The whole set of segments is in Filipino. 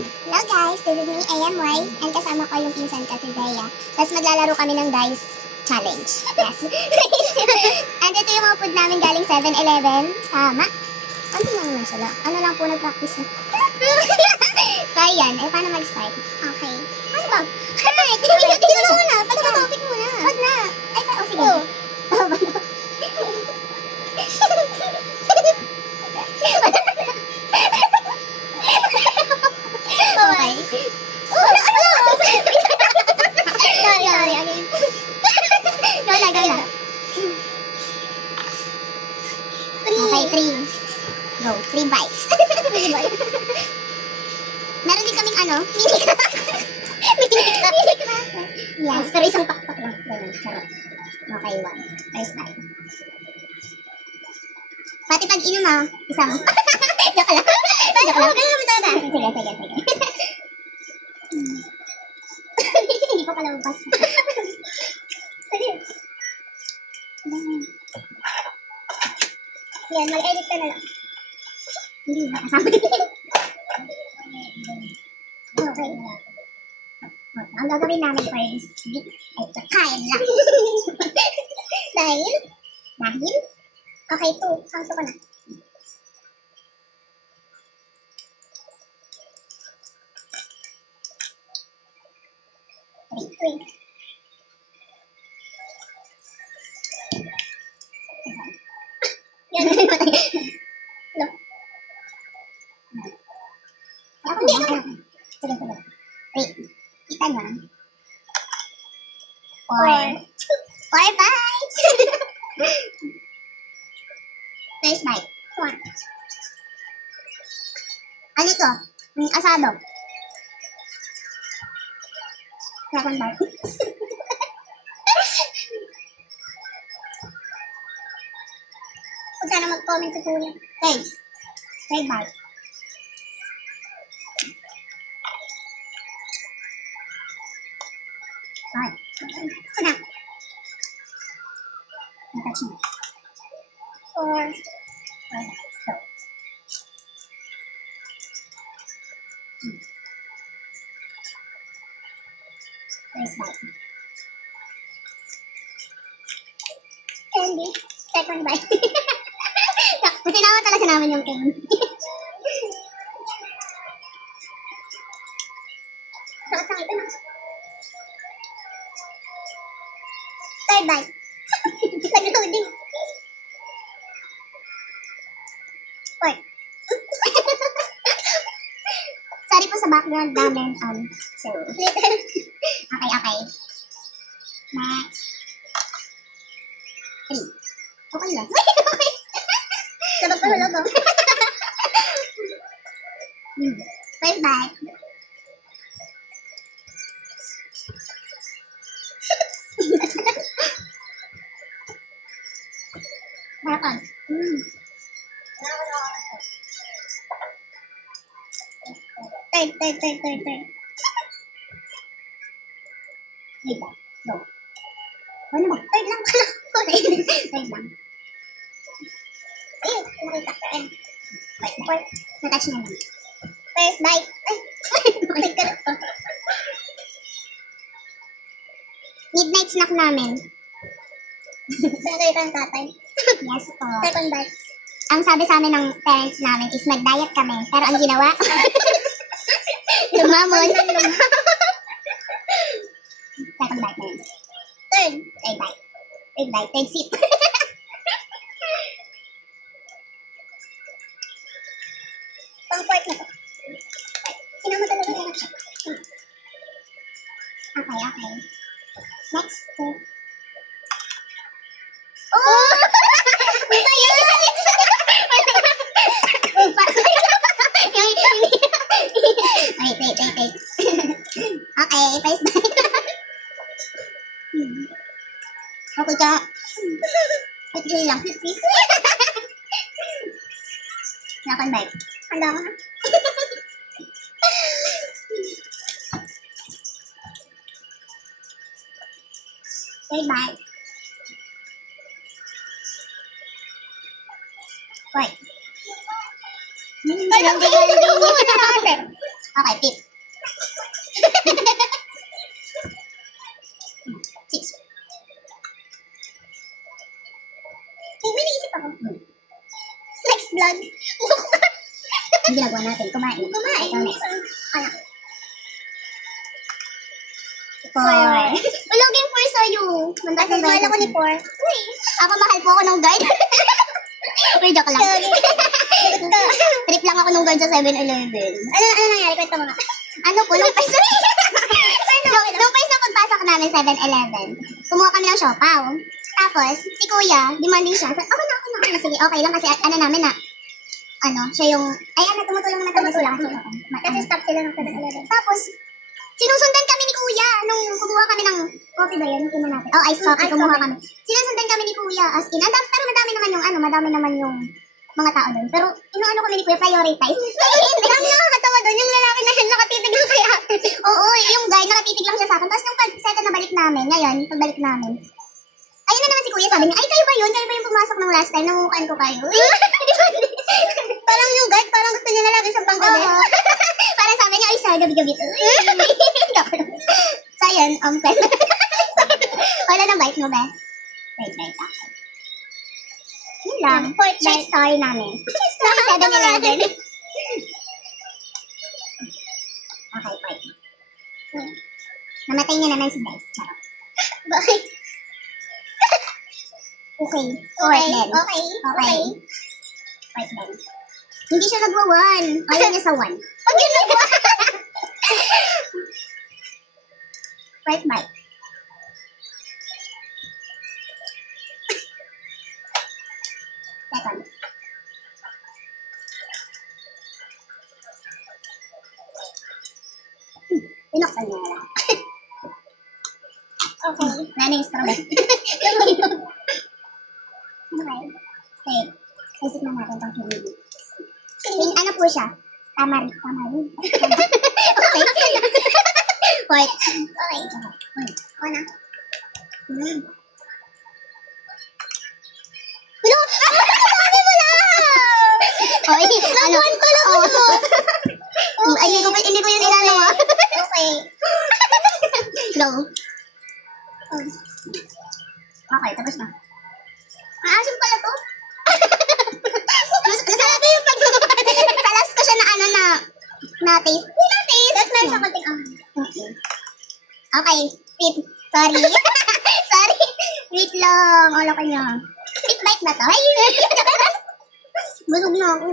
Hello guys, this is me, AMY, and kasama ko yung pinsan ko, si Zaya. Tapos maglalaro kami ng Dice Challenge. Yes. And ito yung mga food namin galing 7-Eleven. Tama. Ano lang naman sila? Ano lang po nag-practice na. So ayan, paano mag-start? Okay. Ano ba? Start! Hindi na muna. Pag-topic muna. Wag na. Ay, sige. Okay. Sorry, again. Go na. Okay, 3. Go, 3 bites. Meron din kaming mini crack. Yes, pero isang pakpak lang. Charot. Okay, 1. First bite. Pati pag inom isang. Joke lang. Ganun naman talaga. Sige. Hindi pa pala ubas. Yan, mag-edit ka na lang. Hindi, makasama. Okay. Ang gagawin namin for this week ay kakain lang. Dahil? Okay, 2. Santo ko na. Three. Yan. No. Sige. Wait. Kita nyo. 4 bites! First bite. 1. Ano to? Asado. Second bite. Kung sana mag-comment sa kuya. Third bite. Right. Ito na. Natouch na. 4 bites. So. First bite. Candy. Second bite. Masinawa talaga namin yung candy. Sakit lang ito na. Third bite. Nag-loading. 4. Sorry po sa background namin. So, okay. Next. 3. Okay lang. Sabag pa hulog oh. First bite. Harapan. Third. Wait lang. Go. Ano ba? Third lang pala. Third lang. Ayun, nakita. Wait. Natouch na lang. First bite. Ay, nagkaroon ko. Midnight snack namin. Nakita ang tatay. Yes po. Second bite. Ang sabi sa amin ng parents namin is mag-diet kami. Pero ang ginawa, lumamon. Second bite na yun. Third bite. Third sip. Pang-fourth na to. Sinama talaga sa siya. Okay. Next. Oh! Ito yun! Wait. Okay, first bite. Okay ka. Pagkili lang. Second bite. Handa ko na. Third bite. Wait. Hindi Okay, fifth. Six. May naisip ako. Next vlog. Ang ginagawa natin, kumain. Ikaw next. Ano? Four. Ulogin four sa'yo. Mahal ako ni four. Ako mahal po ako ng guard. Uy, joke lang. Trip lang ako nung guard sa 7-Eleven. Ano nangyari? Kwento mo nga. Ano po, nung first na pagpasok namin 7-Eleven, kumuha kami ng siopaw. Tapos, si kuya, demanding siya. Ako na. Sige, okay lang kasi ano namin na, siya yung, tumutulong naman kasi stop sila ng 7-Eleven. Tapos, sinusundan kami ni kuya nung kumuha kami ng coffee ba yun? Yung natin. Oh, iced coffee, kumuha kami. Sinusundan kami ni kuya as in. Pero madami naman yung mga tao doon. Pero inaano kami ni kuya, prioritize. Ang nakakatawa doon, yung lalaki na nakatitig lang kay ate. Oo, yung guy, nakatitig lang siya sa akin. Tapos yung second na balik namin, ngayon, pagbalik namin, ayun na naman si kuya, sabi niya, ay kayo ba yun? Kayo ba yung pumasok ng last time? Nangungukaan ko kayo. Parang yung guy, parang gusto niya na lagi siyang panggabi. Parang sabi niya, ay sorry, gabi-gabi to. So yun, wala nang bite mo ba? Wait, okay. Yun lang. Short story namin. Short story 7-Eleven. Okay, wait. Namatay niya naman si Dice. Charot. Bakit? Okay. Okay. Wait then. Hindi siya nagwa-1. Ayaw niya sa 1. Pag yun nagwa-1. Right, bite. Second. Pinoksan niya lang. Okay. Nana yung strawberry. Okay. Isip na natin itong chili. Ano po siya? Tamari. Okay. Wait. Okay. Ako na. Hello? Sabi mo lang! Hoy, nagwan ko lang ako. Ay, hindi ko yun inano. Okay. Go. Okay, tapos na. Maasim pala to. Nasabi yung sa last ko siya na taste. Tapos meron siya konting Okay, Pip. Sorry. Sorry. Wait lang. Wala ka niya. Pip bite ba to? Ay! Busog na ako.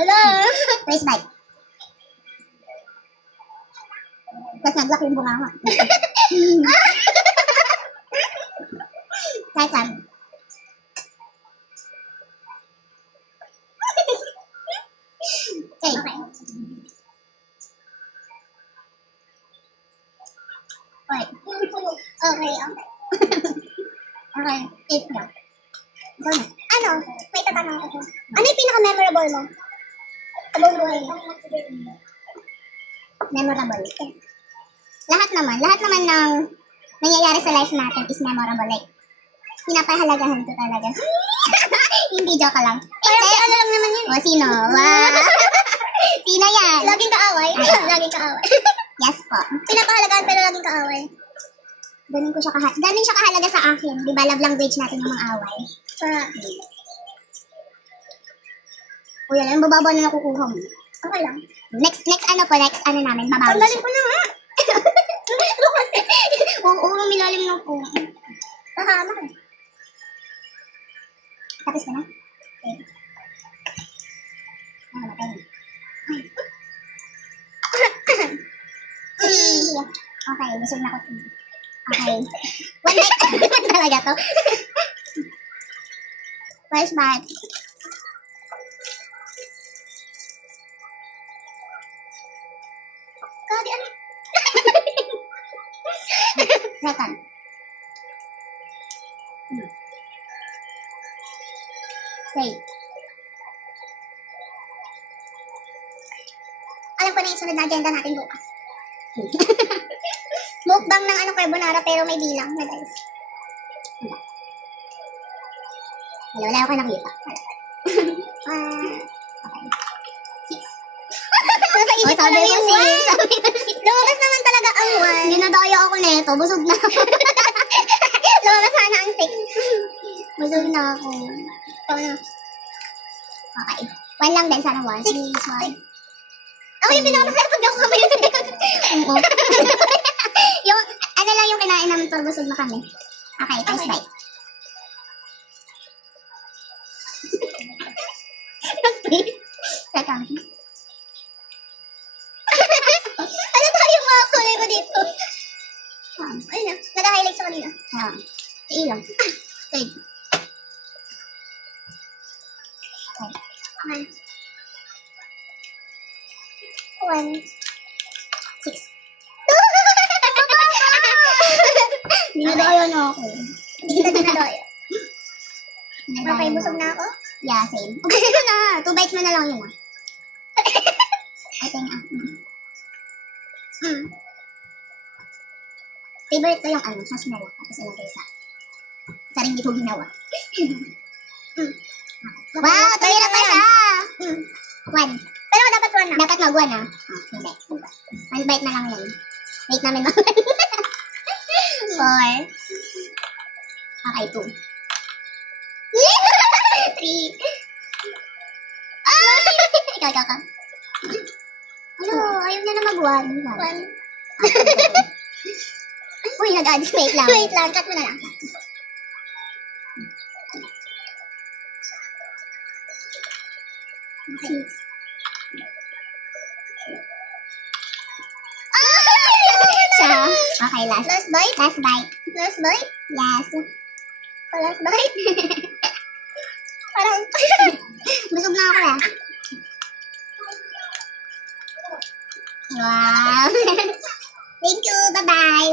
Wala. First bite. Tapos nag-lock yung bunga nga. Second. Okay. Wait. Okay. Okay. Eight na. Ano? May tatanong ako. Ano yung pinaka-memorable mo? Sa buong buhay mo? Memorable. Lahat naman ng nangyayari sa life natin is memorable. Like, pinapahalagahan ko talaga. Hindi, joke lang. Parang ano lang naman yun. O, sino? Wow. Sino yan? Laging kaaway. Laging kaaway. Yes po. Pinapahalagahan pero laging kaaway. Ganun siya kahalaga sa akin. Di ba, love language natin yung mga away. O yan, ang bababa na nakukuha mo. Okay lang. Next namin, babawi siya. Tanggalin ko na nga. Oo, milalim na po. Tahama ka. Tapos ka na? Okay. Namatay na. Okay, busog na ko. Okay. One bite talaga to. First bite. Grabe, ano? Second. Okay. Alam ko na yung sunod na agenda natin bukas. Mukbang ng carbonara pero may bilang na guys. Wala ako nakita. Okay. 6. So, sa Isip ko lang yung 6. Lumabas naman talaga ang 1. Dinadaya ako neto. Busog na ako. Lumabas sana ang 6. Busog na ako. Ito na. Okay. 1 lang din. Sana 1. 6, 1. Ako yung pinakamasarap pag ako kamay yung Oo. Yung, ano lang yung kinain namin pag busog na kami. Okay, first bite. Second. Ano tayo yung mga kulay ko dito? Ayun na, nag-highlight sa kanina. Sa ilong. Third. Okay. 1. 6. Dinadaya na ako. Hindi kita dinadaya. Okay, busog na ako? Yeah, same. Okay na. 2 bites mo na lang yun I think, Favorite ko yung sashmallow. Tapos ilagay sa rin ko ginawa. Wow, tumira pa siya. 1. Pero dapat 1 na. Dapat mag 1 na. Hindi. 1 bite na lang yun. Wait namin mag 1. 4. Okay, 2. 3. Ikaw ka. Ano, ayaw niya na mag-1. 1. Uy, nag-add. Wait lang. Wait lang, cut mo na lang. Okay. Siya. Okay, last. Last bite? Last bite. Last bite? Yes. Last bite? Parang, busog na ako Wow. Thank you. Bye-bye.